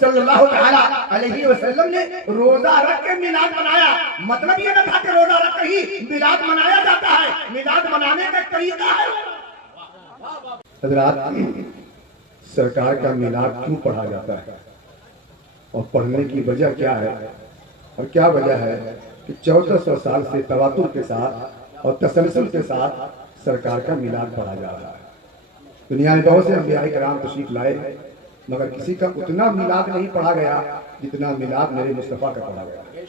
صلی اللہ تعالی علیہ وسلم نے روزہ رکھ کے میلاد منایا. مطلب یہ نہ تھا کہ روزہ رکھ کر ہی میلاد منایا جاتا ہے. میلاد منانے کا طریقہ ہے. حضرات، سرکار کا میلاد کیوں پڑھا جاتا ہے اور پڑھنے کی وجہ کیا ہے؟ اور کیا وجہ ہے کہ 1400 سال سے تواتر کے ساتھ اور تسلسل کے ساتھ سرکار کا میلاد پڑھا جا رہا ہے. دنیا میں بہت سے انبیاء کرام تشریف لائے مگر کسی کا اتنا میلاد نہیں پڑھا گیا جتنا میلاد میرے مصطفیٰ کا پڑھا گیا.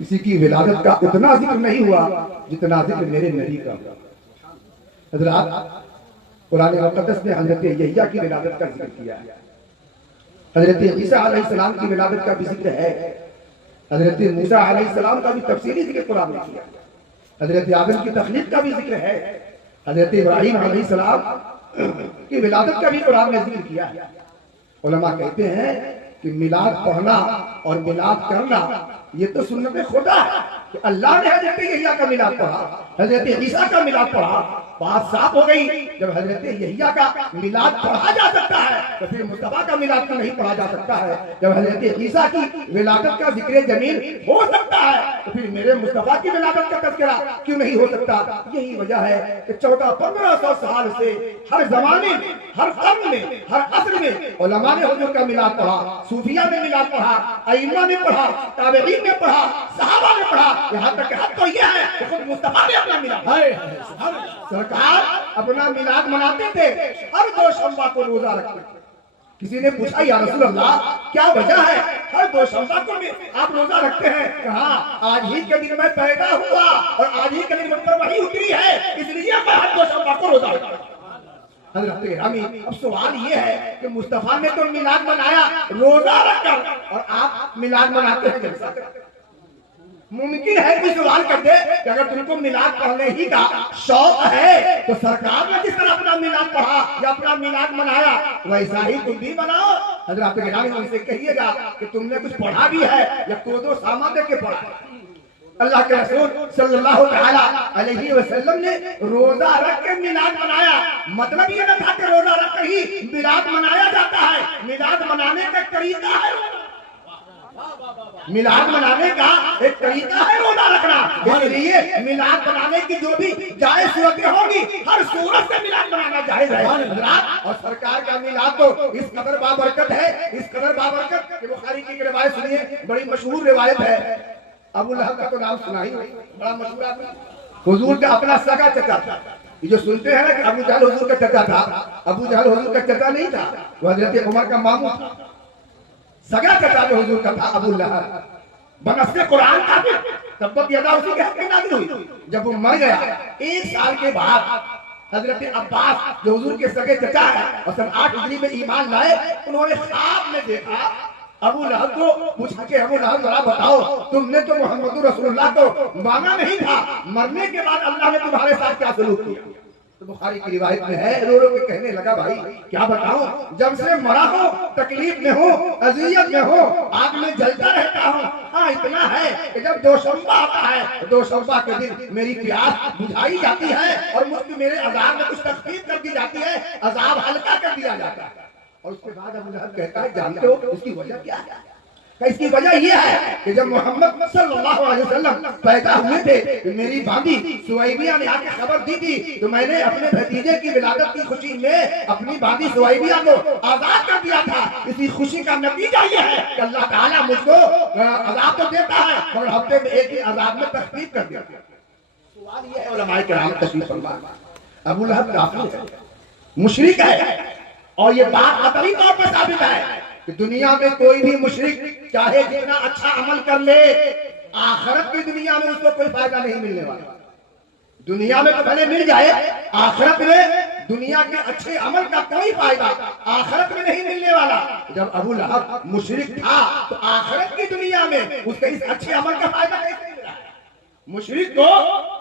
کسی کی ولادت کا اتنا ذکر نہیں ہوا جتنا ذکر میرے نبی کا ہوا. حضرات، قرآن مقدس نے حضرت یحییٰ کی ولادت کا ذکر کیا ہے. حضرت عیسیٰ علیہ السلام کی ولادت کا بھی ذکر ہے. حضرت موسیٰ علیہ السلام کا بھی تفصیلی ذکر قرآن نے کیا. حضرت آدم کی تخلیق کا بھی ذکر ہے. حضرت ابراہیم علیہ السلام کی ولادت کا بھی قرآن نے ذکر کیا ہے. علماء کہتے ہیں کہ میلاد پڑھنا اور میلاد کرنا یہ تو سنت خدا ہے کہ اللہ نے حضرت یحییٰ کا میلاد پڑھا، حضرت عیسیٰ کا میلاد پڑھا. بات صاف ہو گئی. جب حضرت یحییٰ کا میلاد پڑھا جا سکتا ہے تو پھر مصطفیٰ کا میلاد کیوں نہیں پڑھا جا سکتا ہے؟ جب حضرت عیسیٰ کی ولادت کا ذکر جمیل ہو سکتا ہے تو پھر میرے مصطفیٰ کی ولادت کا تذکرہ کیوں نہیں ہو سکتا؟ یہی وجہ ہے کہ 1400-1500 سال سے ہر زمانے میں، ہر قرن میں، ہر عصر میں علماء نے حضور کا میلاد پڑھا، صوفیہ نے میلاد پڑھا، ائمہ نے پڑھا، تابعین نے پڑھا، صحابہ نے پڑھا. یہاں تک کہ حد تو یہ ہے کہ خود مصطفیٰ نے اپنا میلاد سرکار اپنا میلاد مناتے تھے. ہر دوشنبہ کو روزہ رکھتے تھے. کسی نے پوچھا یا رسول اللہ کیا وجہ ہے ہر دوشنبہ کو آپ روزہ رکھتے ہیں؟ کہا آج ہی کے دن میں پیدا ہوا اور آج ہی کے دن مجھ پر وحی اتری ہے، اس لیے میں ہر دوشنبہ کو روزہ رکھتا ہوں. حضرت گرامی، اب سوال یہ ہے کہ مصطفیٰ نے تو میلاد منایا روزہ رکھ کر اور آپ میلاد مناتے ہیں جلسہ کر. ممکن ہے کوئی سوال کر دے کہ اگر تم کو میلاد پڑھنے ہی کا شوق ہے تو سرکار نے جس طرح اپنا میلاد پڑھا یا اپنا میلاد منایا ویسا ہی تم بھی مناؤ. حضرات گرامی، ان سے کہیے گا کہ تم نے کچھ پڑھا بھی ہے یا کود و ساما دے کے پڑھا. اللہ کے رسول صلی اللہ تعالی علیہ وسلم نے روزہ رکھ کے میلاد منایا. مطلب یہ نہ تھا کہ روزہ رکھ کر ہی میلاد منایا جاتا ہے. میلاد منانے کا طریقہ ہے، میلاد منانے کا ایک طریقہ ہے روزہ رکھنا. اس لیے میلاد منانے کی جو بھی جائز صورتیں ہوں گی ہر صورت سے میلاد منانا جائز ہے. اور سرکار کا میلاد تو اس قدر بابرکت ہے، اس قدر بابرکت کہ بخاری کی روایت سنیے، بڑی مشہور روایت ہے. ابو لہب کا تو نام سنا ہی، بڑا مشہور آدمی، حضور کا اپنا سگا چچا تھا. یہ جو سنتے ہیں کہ ابو جہل حضور کا چچا تھا، ابو جہل حضور کا چچا نہیں تھا، وہ حضرت عمر کا ماموں تھا. سگا چچا جو حضور کا تھا ابو لہب، بنص قرآن کا تبت یدا اسی کے حق میں نازل ہوئی. جب وہ مر گیا 1 سال کے بعد حضرت عباس جو حضور کے سگے چچا ہے اور سن 8 ہجری میں ایمان لائے، انہوں نے خواب میں دیکھا ابو لہب کو. پوچھا کہ ابو لہب ذرا بتاؤ تم نے تو محمد رسول اللہ کو مانا نہیں تھا، مرنے کے بعد اللہ نے تمہارے ساتھ کیا سلوک کیا؟ تو بخاری کی روایت میں ہے، رو رو کے کہنے لگا بھائی کیا بتاؤں، جب سے مرا ہوں تکلیف میں ہوں، اذیت میں ہوں، آگ میں جلتا رہتا ہوں. ہاں اتنا ہے کہ جب دوشنبہ آتا ہے دوشنبہ کے دن میری پیاس بجھائی جاتی ہے اور مجھ پہ میرے عذاب میں کچھ تخفیف کر دی جاتی ہے، عذاب ہلکا کر دیا جاتا ہے. اور اس کے بعد ابو لہب کہتا ہے جانتے ہو اس کی وجہ کیا ہے؟ اس کی وجہ یہ ہے کہ جب محمد صلی اللہ علیہ وسلم پیدا ہوئے تھے میری باندی سویبیہ نے آ کے خبر دی تھی تو میں نے اپنے بھتیجے کی ولادت کی خوشی میں اپنی باندی سویبیہ کو آزاد کر دیا تھا. اسی خوشی کا نتیجہ یہ ہے کہ اللہ تعالیٰ مجھ کو عذاب تو دیتا ہے مگر ہفتے میں ایک دن عذاب میں تخفیف کر دیا. سوال یہ ہے علماء کرام تشریف فرما، ابو لہب کافر ہے، مشرک ہے، اور یہ بات قطعی طور پر ثابت ہے کہ دنیا میں کوئی بھی مشرک چاہے جتنا اچھا عمل کر لے آخرت کی دنیا میں اس کو کوئی فائدہ نہیں ملنے والا. دنیا میں تو بھلے مل جائے، آخرت میں دنیا کے اچھے عمل کا کوئی فائدہ آخرت میں نہیں ملنے والا. جب ابو لہب مشرک تھا تو آخرت کی دنیا میں اس کے اس اچھے عمل کا فائدہ نہیں مل رہا ہے. مشرک کو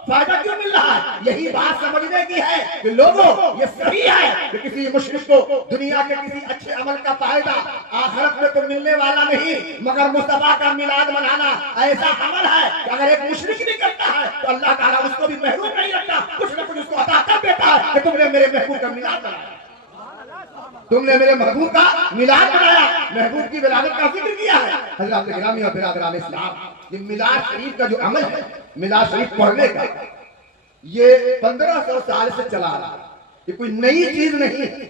فائدہ کیوں مل رہا ہے؟ یہی بات سمجھنے کی ہے کہ لوگوں یہ صحیح ہے کہ کسی مشرک کو دنیا کے کسی اچھے عمل کا فائدہ آخرت میں تو ملنے والا نہیں، مگر مصطفیٰ کا میلاد منانا ایسا عمل ہے کہ اگر ایک مشرک بھی کرتا ہے تو اللہ تعالیٰ اس کو بھی محروم نہیں رکھتا، کچھ نہ کچھ اس کو عطا کر دیتا ہے کہ تم نے میرے محبوب کا میلاد منایا. تم نے میرے محبوب کا میلاد منایا، محبوب کی ولادت کا ذکر کیا ہے۔ حضرات گرامی اور برادران اسلام، یہ میلاد شریف کا جو عمل ہے، میلاد شریف پڑھنے کا، یہ 1500 سال سے چلا رہا ہے۔ یہ کوئی نئی چیز نہیں ہے،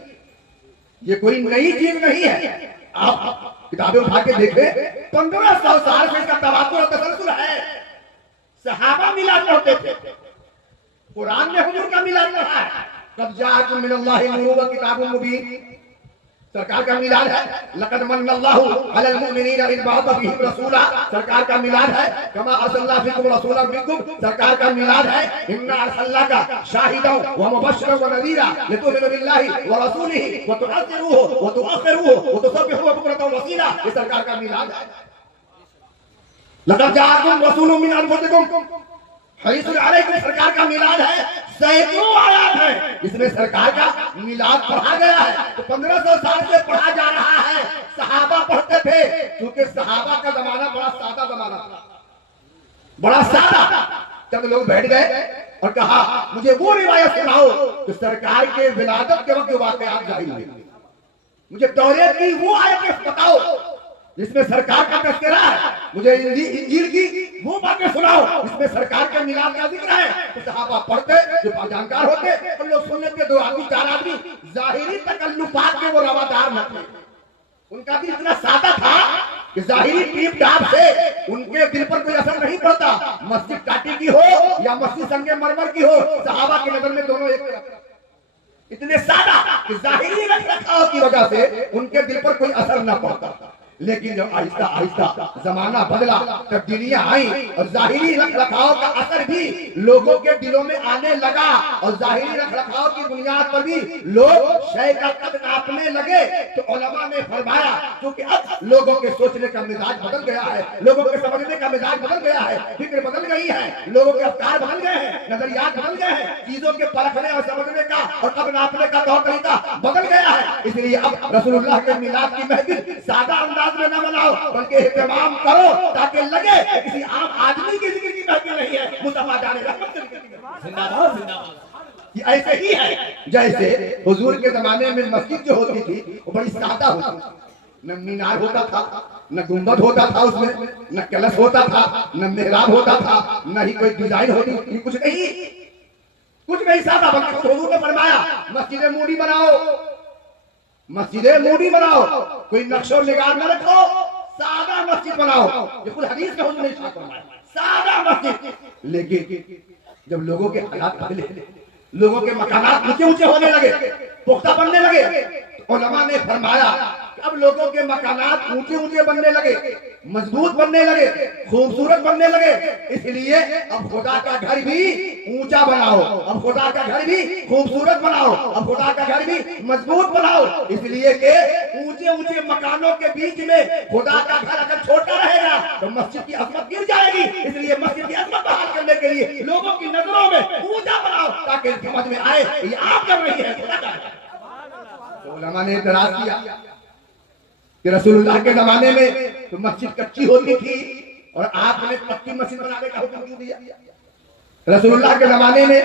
یہ کوئی نئی چیز نہیں ہے۔ آپ کتابیں اٹھا کے دیکھیں، 1500 سال سے اس کا تواتر اور تسلسل ہے۔ صحابہ میلاد پڑھتے تھے، قرآن نے حضور کا میلاد پڑھا ہے۔ قد جاءکم من اللہ نور و کتاب مبین، سرکار کا میلاد ہے۔ لقد من اللہ علی المؤمنین اذ بعث فیہم رسولا، سرکار کا میلاد ہے۔ کما ارسلنا فیکم رسولا منکم، سرکار کا میلاد ہے۔ انا ارسلناک شاہدا ومبشرا ونذیرا لتؤمنوا باللہ ورسولہ وتعزروہ وتوقروہ وتسبحوہ بکرۃ واصیلا، یہ سرکار کا میلاد ہے۔ لقد جاءکم رسول من انفسکم حریص علیکم، سرکار کا میلاد ہے۔ سینکڑوں آیات ہیں جس میں سرکار کا میلاد پڑھا گیا ہے۔ تو 1500 سال سے پڑھا جا رہا ہے، صحابہ پڑھتے تھے، کیونکہ صحابہ کا زمانہ بڑا سادہ زمانہ تھا، بڑا سادہ۔ جب لوگ بیٹھ گئے اور کہا مجھے وہ روایت سناؤ کہ سرکار کے ولادت کے وقت جو واقعات ظاہر ہوئے، مجھے توریت کی وہ آیتیں بتاؤ جس میں سرکار کا تذکرہ ہے، مجھے انجیل کی وہ باتیں سناؤ جس میں سرکار کے میلاد کا ذکر ہے۔ تو صحابہ پڑھتے، جو جانکار ہوتے، اور لوگ سن لیتے، 2 آدمی 4 آدمی، ظاہری تکلفات کے وہ روادار نہ تھے۔ ان کا بھی اتنا سادہ تھا کہ ظاہری ٹیپ ٹاپ سے ان کے دل پر کوئی اثر نہیں پڑتا، مسجد کاٹی کی ہو یا مسجد سنگ مرمر کی ہو، صحابہ کی نظر میں دونوں ایک طرف، اتنے سادہ کہ ظاہری رکھ رکھاؤ کی وجہ سے ان کے دل پر کوئی اثر نہ پڑتا۔ لیکن جب آہستہ آہستہ زمانہ بدلا، تبدیلیاں آئیں اور ظاہری رکھ رکھاؤ کا اثر بھی لوگوں کے دلوں میں آنے لگا، اور ظاہری رکھ رکھاؤ کی بنیاد پر بھی لوگ شے کا قد ناپنے لگے، تو علماء نے فرمایا کیونکہ اب لوگوں کے سوچنے کا مزاج بدل گیا ہے، لوگوں کے سمجھنے کا مزاج بدل گیا ہے، فکر بدل گئی ہے، لوگوں کے افکار بدل گئے ہیں، نظریات بدل گئے ہیں، چیزوں کے پرکھنے اور سمجھنے کا اور قد ناپنے کا طور طریقہ بدل گیا ہے۔ اس لیے اب رسول اللہ کے میلاد کی محفل سادہ انداز میں نہ مناؤ، بلکہ اہتمام کرو تاکہ لگے کہ کسی عام آدمی کی ذکر کی محفل نہیں ہے، مصطفیٰ جان رحمت کی ذکر کی محفل۔ زندہ باد، زندہ باد۔ یہ ایسے ہی ہے جیسے حضور کے زمانے میں مسجد جو ہوتی تھی وہ بڑی سادہ ہوتی تھی، نہ مینار ہوتا تھا، نہ گنبد ہوتا تھا، اس میں نہ کلش ہوتا تھا، نہ محراب ہوتا تھا، نہ ہی کوئی ڈیزائن ہوتی تھی، کچھ نہیں سادہ۔ بلکہ حضور نے فرمایا مسجد موڈی بناؤ، مسجدیں موڈی بناؤ، کوئی نقش و نگار نہ رکھو، سادہ مسجد بناؤ۔ یہ خود حدیث کا حضور نے ارشاد فرمایا، سادہ مسجد۔ لیکن جب لوگوں کے حالات بدلے، لوگوں کے مکانات اونچے اونچے ہونے لگے، پختہ بننے لگے، علماء نے فرمایا کہ اب لوگوں کے مکانات اونچے اونچے بننے لگے، مضبوط بننے لگے، خوبصورت بننے لگے، اس لیے اب خدا کا گھر بھی اونچا بناؤ، اب خدا کا گھر بھی خوبصورت بناؤ، اب خدا کا گھر بھی مضبوط بناؤ، اس لیے کہ اونچے اونچے مکانوں کے بیچ میں خدا کا گھر اگر چھوٹا رہے گا تو مسجد کی عظمت گر جائے گی، اس لیے مسجد کی عظمت بحال کرنے کے لیے لوگوں کی نظروں میں اونچا بناؤ تاکہ سمجھ میں آئے یہ آپ کر رہی ہے خدا کا گھر۔ تو علماء نے اعتراض کیا کہ رسول اللہ کے زمانے میں تو مسجد کچی ہوتی تھی اور آپ نے پکی مسجد بنانے کا حکم کیوں دیا؟ رسول اللہ کے زمانے میں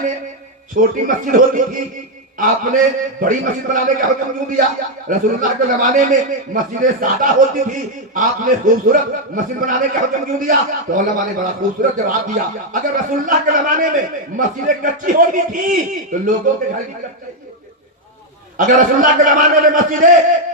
چھوٹی مسجد ہوتی تھی، آپ نے بڑی مسجد بنانے کا حکم کیوں دیا؟ رسول اللہ کے زمانے میں مسجدیں سادہ ہوتی تھی، آپ نے خوبصورت مسجد بنانے کا حکم کیوں دیا؟ تو علماء نے بڑا خوبصورت جواب دیا، اگر رسول اللہ کے زمانے میں مسجدیں کچی ہوتی تھی تو لوگوں کے گھر بھی کچے ہی ہوتے، اگر رسول اللہ کے زمانے میں مسجدیں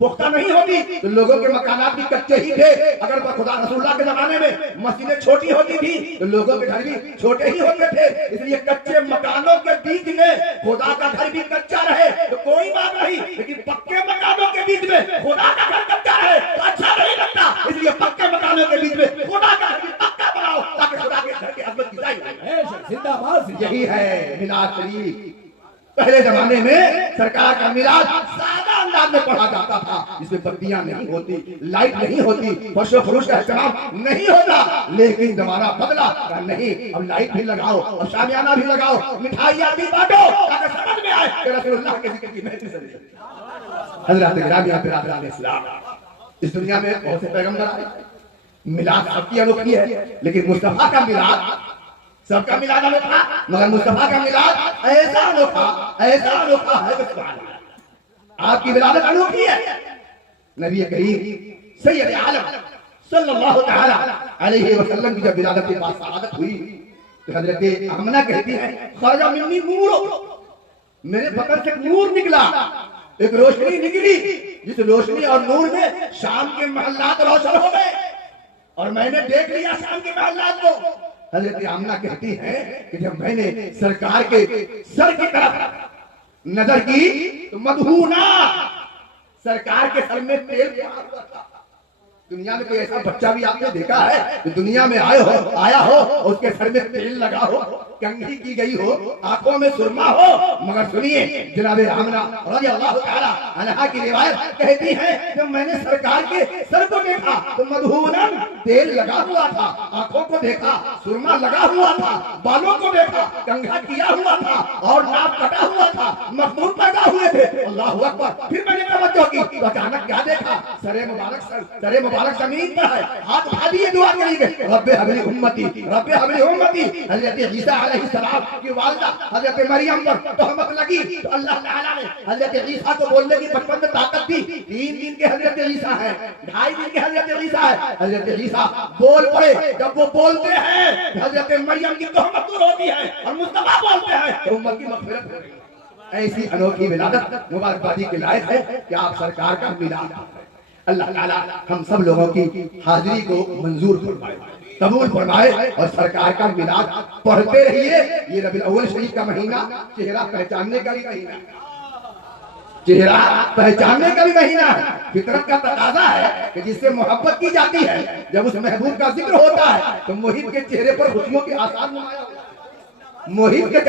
پختہ نہیں ہوتی تو لوگوں کے مکانات بھی کچے ہی تھے، اگر خدا رسول اللہ کے زمانے میں مسجدیں چھوٹی ہوتی تھی تو لوگوں کے گھر بھی چھوٹے ہی ہوتے تھے، اس لیے کچے مکانوں کے بیچ میں خدا کا گھر بھی کچا رہے تو کوئی بات نہیں، لیکن پکے مکانوں کے بیچ میں خدا کا گھر کچا رہے تو اچھا نہیں لگتا، اس لیے پکے مکانوں کے بیچ میں خدا کا گھر بھی پکا بناؤ تاکہ خدا کے گھر کی عظمت کی ظاہر ہو۔ زندہ باد۔ یہی ہے میلاد شریف۔ پہلے زمانے میں سرکار کا میلاد سادہ انداز میں پڑھا جاتا تھا، جس میں بتیاں نہیں ہوتی، لائٹ نہیں ہوتی، فرش و فروش کا اہتمام نہیں ہوتا، لیکن زمانہ بدلا، نہیں اب لائٹ بھی لگاؤ اور شامیانہ بھی لگاؤ، مٹھائیاں بھی بانٹو تاکہ سمجھ میں آئے کہ رسول اللہ کے ذکر کی محفل چل رہی ہے۔ حضرات گرامی برادران اسلام، اس دنیا میں بہت سے پیغمبر آئے، میلاد سب کی انوکھی ہے، لیکن مصطفیٰ کا میلاد سب کا میلاد انوکھا، مگر مصطفیٰ کا میلاد ایسا انوکھا ہے کہ سبحان اللہ۔ آپ کی ولادت انوکھی ہے. نبی کریم سید عالم صلی اللہ تعالی علیہ وسلم کی جب ولادت کے بعد سعادت ہوئی تو حضرت آمنہ کہتی ہیں خرج منی نور، میرے بطن سے نور نکلا، ایک روشنی نکلی جس روشنی اور نور میں شام کے محلات روشن ہو گئے اور میں نے دیکھ لیا شام کے محلات کو. حضرت آمنہ کہتی ہیں کہ جب میں نے سرکار کے سر کی طرف نظر کی تو مدہونا، سرکار کے سر میں تیل پڑا ہوا تھا. دنیا میں کوئی ایسا بچہ بھی آپ نے دیکھا ہے کہ دنیا میں آیا ہو اور اس کے سر میں تیل لگا ہو، کنگھی کی گئی ہو، آنکھوں میں سرما ہو؟ مگر سنیے جناب آمنہ رضی اللہ تعالی عنہا کی روایت کہتی ہے جب میں نے سرکار کے سر کو دیکھا تو مدہونا، تیل لگا ہوا تھا، آنکھوں کو دیکھا سرما لگا ہوا تھا، بالوں کو دیکھا کنگھا کیا ہوا تھا اور ناک کٹا ہوا تھا، مخمور پیدا ہوئے تھے. اللہ اکبر. پھر میں نے توجہ کی تو اچانک کیا دیکھا؟ سر مبارک زمین پر ہے، ہاتھ اٹھا دیے دعا کری گئے رب حبلی امتی، رب حبلی امتی. حضرت عیسیٰ علیہ السلام کی والدہ حضرت مریم پر تہمت لگی تو اللہ تعالیٰ نے حضرت عیسیٰ کو بولنے کی بچپن میں طاقت دی. 3 دن کے حضرت عیسیٰ ہیں، 2.5 دن کے حضرت عیسیٰ ہیں. حضرت عیسیٰ بول پڑے، جب وہ بولتے ہیں حضرت مریم کی تہمت دور ہوتی ہے اور مصطفیٰ بولتے ہیں تو امت کی مغفرت ہو گئی. ایسی انوکھی ولادت مبارکبادی کے لائق ہے کہ آپ سرکار کا میلاد. اللہ تعالیٰ ہم سب لوگوں کی حاضری کو منظور فرمائے، قبول فرمائے اور سرکار کا میلاد پڑھتے رہیے. یہ ربیع الاول شریف کا مہینہ چہرہ پہچاننے کا بھی مہینہ ہے، چہرہ پہچاننے کا بھی مہینہ ہے. فطرت کا تقاضا ہے کہ جس سے محبت کی جاتی ہے جب اس محبوب کا ذکر ہوتا ہے تو محب کے چہرے پر خوشیوں کے آثار نمایاں ہوتے ہیں، محب کا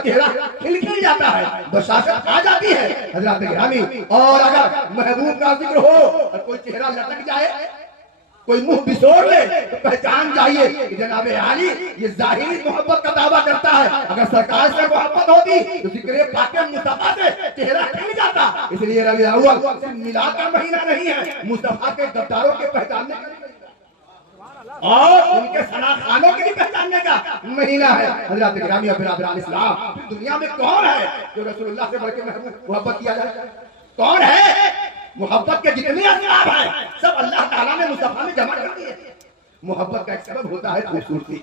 چہرہ کھل کھل جاتا ہے، بشاشت آ جاتی ہے. حضرات گرامی، اور اگر محبوب کا ذکر ہو اور کوئی چہرہ لٹک جائے، کوئی منہ بسوڑ لے تو پہچان جائیے کہ جناب عالی یہ ظاہری محبت کا دعویٰ کرتا ہے. اگر سرکار سے محبت ہوتی تو ذکر پاک مصطفیٰ سے چہرہ کھل جاتا. اس لیے ربیع الاول صرف میلاد کا مہینہ نہیں ہے، مصطفیٰ کے غداروں کے پہچاننے کا اور ان کے سناخانوں کے بھی پہچاننے کا مہینہ ہے. حضرات گرامی اور برادران اسلام، دنیا میں کون ہے جو رسول اللہ سے بڑھ کے محبت کیا جائے؟ کون ہے؟ محبت کے جتنے اسباب ہیں سب اللہ تعالیٰ نے مصطفیٰ میں جمع کر دیے. محبت کا ایک سبب ہوتا ہے خوبصورتی،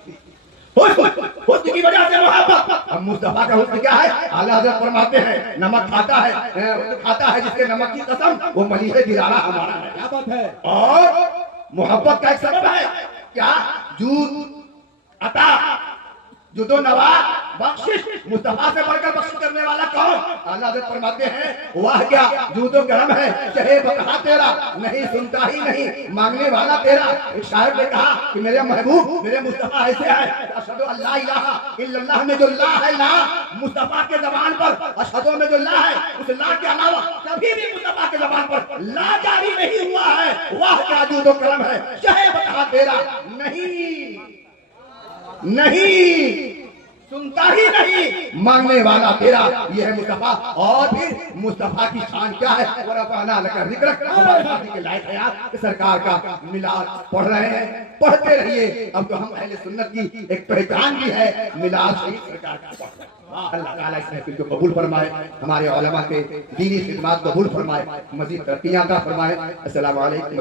حسن کی وجہ سے محبت. اب مصطفیٰ کا حسن کیا ہے؟ اعلیٰ حضرت فرماتے ہیں نمک کھاتا ہے جس کے نمک کی قسم وہ ملیح دلالہ ہمارا ہے. کیا بات ہے. اور محبت کا ایک سبب ہے کیا؟ جود، عطا، جود و نوا، بخشش. مصطفیٰ سے بڑھ کر بخشش کرنے والا کون؟ اعلیٰ حضرت فرماتے ہیں واہ کیا جود و کرم ہے، چہے بقا تیرا، نہیں سنتا ہی نہیں مانگنے والا تیرا. ایک شاعر نے کہا کہ میرے محبوب میرے مصطفیٰ ایسے ہیں اشہد ان لا الہ الا اللہ میں جو لا ہے لا، مصطفیٰ کے زبان پر اشہد میں جو لا ہے اس لا کے علاوہ کبھی بھی مصطفیٰ کے زبان پر لا جاری نہیں ہوا ہے. واہ کیا جود و کرم ہے، چہے بقا تیرا، نہیں سنتا ہی نہیں مانگنے والا تیرا. یہ ہے مصطفیٰ. اور پھر مصطفیٰ کی شان کیا ہے؟ وَرَفَعْنَا لَكَ ذِكْرَكَ. ہمارے شادی کے لائق ہے آپ سرکار کا میلاد پڑھ رہے ہیں، پڑھتے رہیے. اب تو ہم اہل سنت کی ایک پہچان بھی ہے میلاد شریف سرکار کا پڑھ رہے ہیں. اللہ تعالیٰ اس محفل کو قبول فرمائے، ہمارے علماء کے دینی خدمات قبول فرمائے، مزید ترقیاں عطا فرمائے. السلام علیکم.